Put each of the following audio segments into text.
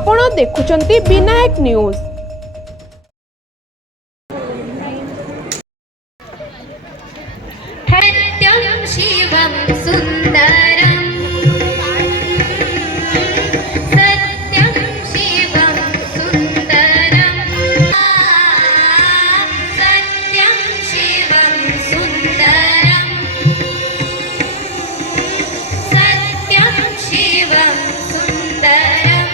आपण देखुचंती विनायक न्यूज। सत्यं शिवं सुन्दरं सत्यं शिवं सुन्दरं सत्यं शिवं सुन्दरं सत्यं शिवं सुन्दरं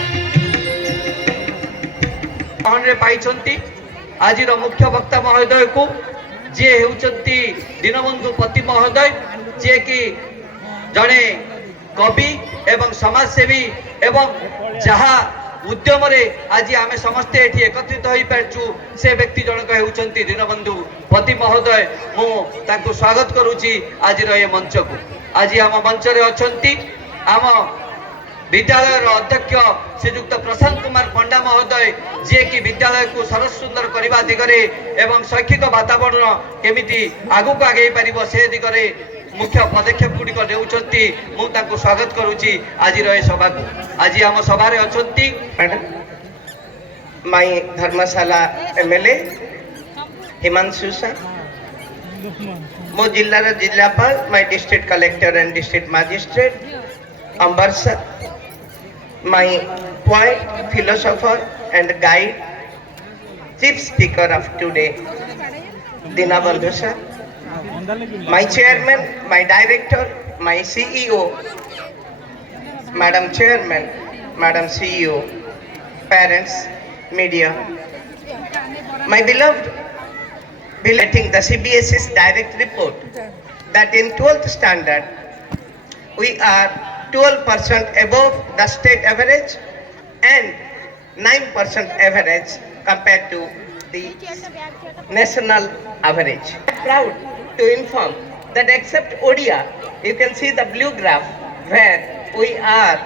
रे पाइछंती आजिर मुख्य वक्ता महोदय को जे हेउचंती दीनबंधु पति महोदय जे कि जड़े कवि एवं समाजसेवी एवं जहा उद्यम रे आज आमे समस्ते एठी एकत्रित होई परचु से व्यक्ति जनक हेउचंती दीनबंधु पति महोदय मु तांको स्वागत करूची आजिर ए मंच को। आज आम मंच रे अछंती आम विद्यालय अध्यक्ष श्रीजुक्त प्रशांत कुमार पंडा महोदय जे कि विद्यालय को सरस सुंदर करने दिगरे एवं शैक्षिक वातावरण केमिति आगु को आगे पारिबो से दिगरे मुख्य पदक्षेप गुड़िक नेउचंती मु तांको स्वागत करूची आज सभा को। आज आम सभा रे अछंती my Dharamshala MLA Himanshu sir, मो जिल्लार जिल्लापाल, my district collector and district magistrate Ambar sir, my poet, philosopher and guide, chief speaker of today, Dinabandhu sir, my chairman, my director, my CEO, Madam Chairman, Madam CEO, parents, media, my beloved, relating the CBSE's direct report that in 12th standard we are 12% above the state average and 9% average compared to the national average. Proud to inform that except Odia, you can see the blue graph where we are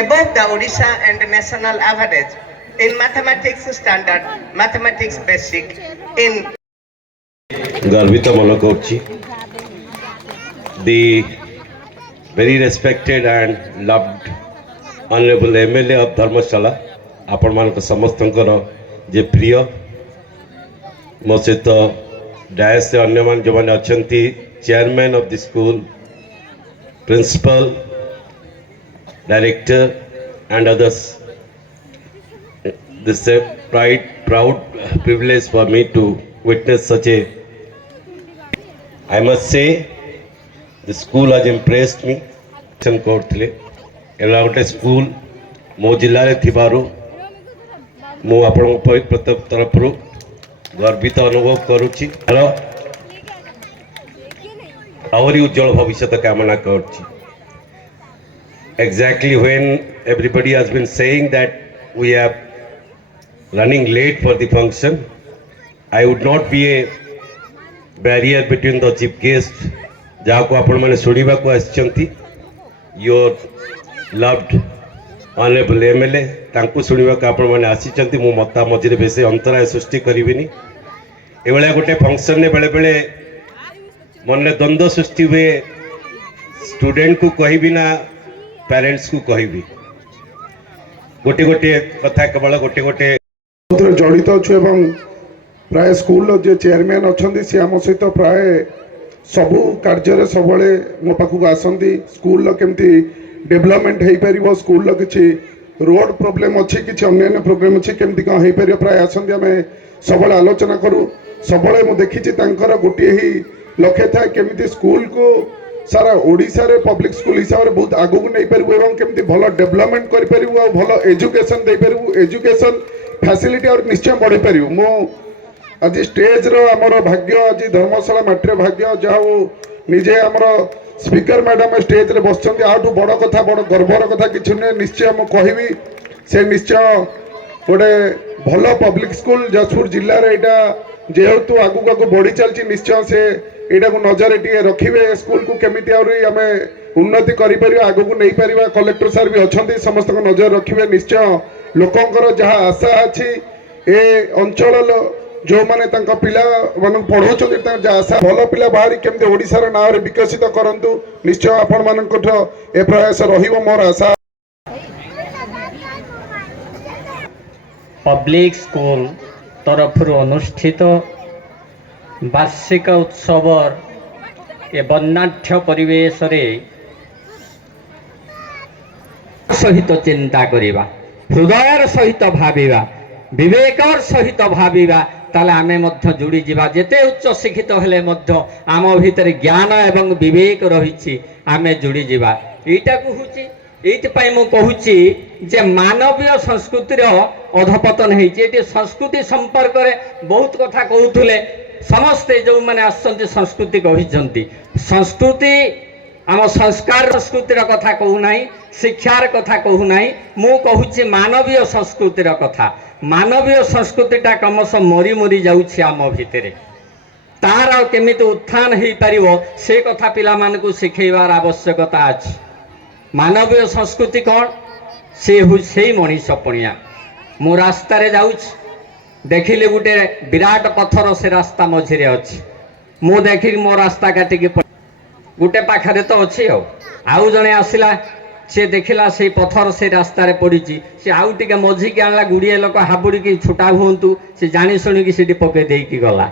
above the Odisha and national average in mathematics standard, mathematics basic in Garvita Manakorchi, the very respected and loved honorable MLA of Dharmashala, आपण मान समस्तंकर जे प्रिय मो सहित DISE से अन्य मान जो मैंने अच्छी chairman of the school, principal, director and others, this is a proud privilege for me to witness such a, I must say, the school has impressed me. कोर्टले एला गोटे स्कूल मो जिले में थिबारु मु आपण प्रत्येक तरफ गर्वित अनुभव करुच्ची आहरी उज्जवल भविष्य कामना करुच्ची। Exactly when everybody has been saying that we are running late for the function, I would not be a barrier between the chief guest जहाँ को आपण मैंने शुणा को आसचंती योर लव्ड ऑनरेबल एमएलए तांको शुणा को आपण मैंने आसीचंती मु मता मझे बेसी अंतराय सृष्टि करिविनी। एभलिया गोटे फंक्शन ने बेले बेले मन में द्वंद्व सृष्टि हुए, स्टूडेंट को कहबी ना पेरेंट्स को कहबी, गोटे गोटे कथा केवल गोटे गोटे जड़ित अच्छे प्राय स्कूल जे चेयरमैन अच्छा सी आम सहित प्राय सबू कार्य सब मो पाखक आसती स्कूल केमती डेवलपमेंट हो पार, स्कूल किसी रोड प्रोब्लेम अच्छी कि अन्य प्रोग्राम अच्छी केमती कौन हो पार प्राय आसती आम सब आलोचना करूँ। सब मुझे देखी गोटे ही लक्ष्य था केमती स्कूल को सारा ओडिशा रे पब्लिक स्कूल हिसाब से बहुत आगू नहीं पारू और केमती भल डेवलपमेंट कर भल एजुकेशन दे पारू, एजुकेशन फैसिलिटी और निश्चय बढ़ी पारू। मो आज स्टेज रो आमर भाग्य, आज धर्मशाला माट्रे भाग्य जहाँ निजे आमर स्पीकर मैडम स्टेज रे बस बड़ कथा बड़ गर्वर कथा किसी नुहे। निश्चय मुझे कहबी से निश्चय गोटे भल पब्लिक स्कूल जाजपुर जिले में यहाँ जेहेतु आगू आगू बढ़ी चलती निश्चय से यहाँ को नजर टे रखिए स्कूल को केमी आम उन्नति कर आगू को नहीं पार। कलेक्टर सार भी अच्छा समस्त नजर रखिए। निश्चय लोकंर जहाँ आशा अच्छी ए अंचल जो मैंने पिला मान पढ़ाऊँ आशा भल पिला बाहरी केमती ओडिशार ना विकसित करूँ। निश्चय आपण मान ए प्रयास रही मोर आशा। पब्लिक स्कूल तरफ अनुष्ठित वार्षिक उत्सव ए वर्णाढ्य परिवेश रे सहित चिंता करिबा, हृदयर सहित भाविबा, विवेकर सहित भाविबा, ताले आमे मध्य जोड़ी जीवा। जेते उच्च शिक्षित हेले मध्य आम भितर ज्ञान एवं विवेक रहिछि, आमे जोड़ी जीवा। एटा कहूछि, एइतपाई मु कहूछि जे मानवीय संस्कृतिर अधपतन हेछि। एटी संस्कृति संपर्क रे बहुत कथा कहउथुले, समस्ते जो माने आसंती संस्कृति कहिसंती। संस्कृति आम संस्कार संस्कृतिर कथा कहू नाही, शिक्षार कथा कहू नाही, मु कहूछि मानवीय संस्कृतिर कथा। मानवीय संस्कृतिटा क्रमश मरी मरी जाउछि आम भितरे। तार केमिति उत्थान हेई पारिबो से कथा पिला मानकु शिखैबार आवश्यकता अछि। मानवीय संस्कृति कौन? से हुई मनीष पणिया। मु रास्ता रे जाउछि, देखिले गुटे विराट पत्थर से रास्ता मझिरे अछि। मु देखि मो रास्ता काटिकी गुटे पाखरे तो अच्छी आउ जने आसला, से देखिला से पत्थर से रास्ता रे पड़ी, से आउ टिके मझी के आनला। गुड़िए लोक हाबुड़ी की छुटा हुंतु, से जानी शुणी सीटी पके देकी गला।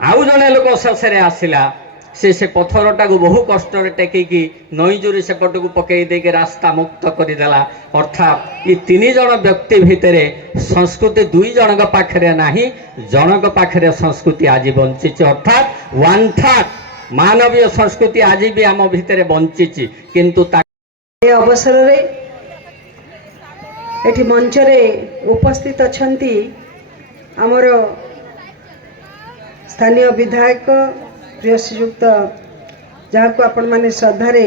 आउ जने लोक शेषे आसला, से पत्थरटा को बहु कष्ट टेकिकी नईजोरी सेपट को पकई देके रास्ता मुक्त करदेला। अर्थात ये तीन जन व्यक्ति भितर संस्कृति दुई जन पाखरे नाही, जनक पाखरे संस्कृति आज बंची। अर्थात 1/3 मानवीय संस्कृति आज भी आम भितर बंची, किंतु अवसर रे एठी मंच रे उपस्थित अछंती आमर स्थानीय विधायक प्रिय श्रीयुक्त जहाँ को आपण माने श्रद्धा रे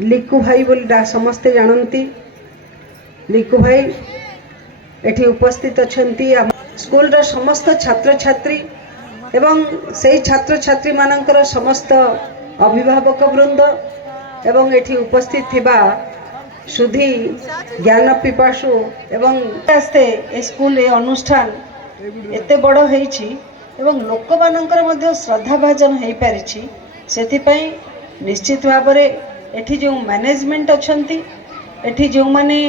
लिकु भाई बोली समस्ते जानती। लिकु भाई एठी उपस्थित अछंती स्कूल रे समस्त छात्र छात्री एवं से छात्र छात्री मानकर समस्त अभिभावक वृंद एवं एठी उपस्थित थिबा सुधी ज्ञान पिपासु एवं आस्ते ए स्कूल ए अनुष्ठान एते बड़ हेछि एवं लोक मानकर मध्य श्रद्धा भाजन हेई पारिछि। सेथि पई निश्चित भाव रे एठी जो मैनेजमेंट अछंती, एठी जो माने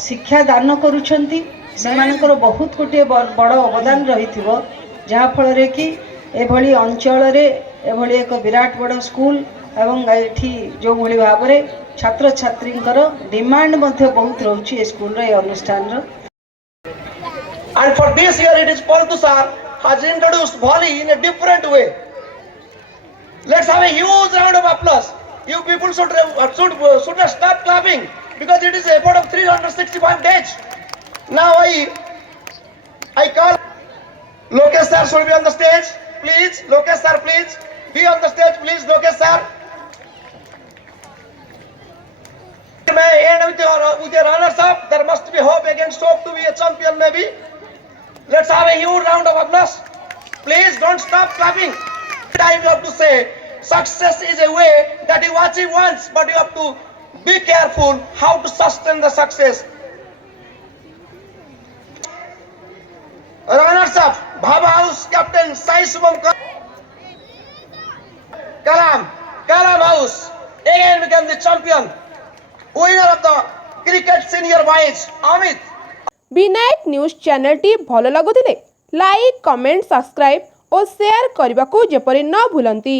शिक्षा दान करूछंती, से मानकर बहुत गोटे बड़ अवदान रहिथिबो, जहा फल रे कि एभली अंचल रे एभली एक विराट बड़ स्कूल एवं एठी जो भली भाव रे छात्र छात्री डिमांड मध्य बहुत रहुछि स्कूल रे अनुष्ठान रो। And for this year it is Paltu sir has introduced volley in a different way. Let's have a huge round of applause. You people should start clapping because it is a effort of 365 days. Now I call Lokesh sir should be on the stage, please. Lokesh sir, please be on the stage, please. Lokesh sir. May end with the runners up. There must be hope against hope to be a champion, maybe. Let's have a huge round of applause. Please don't stop clapping. Time you have to say success is a way that you achieve once, but you have to be careful how to sustain the success. Runners up, Bhabha House Captain Sai Subham Kalam House again became the champion. Winner of the cricket senior boys, Amit. Vinayak news channel T भल लगुथिले like comment subscribe और share करने को जेपरि न भूलंती।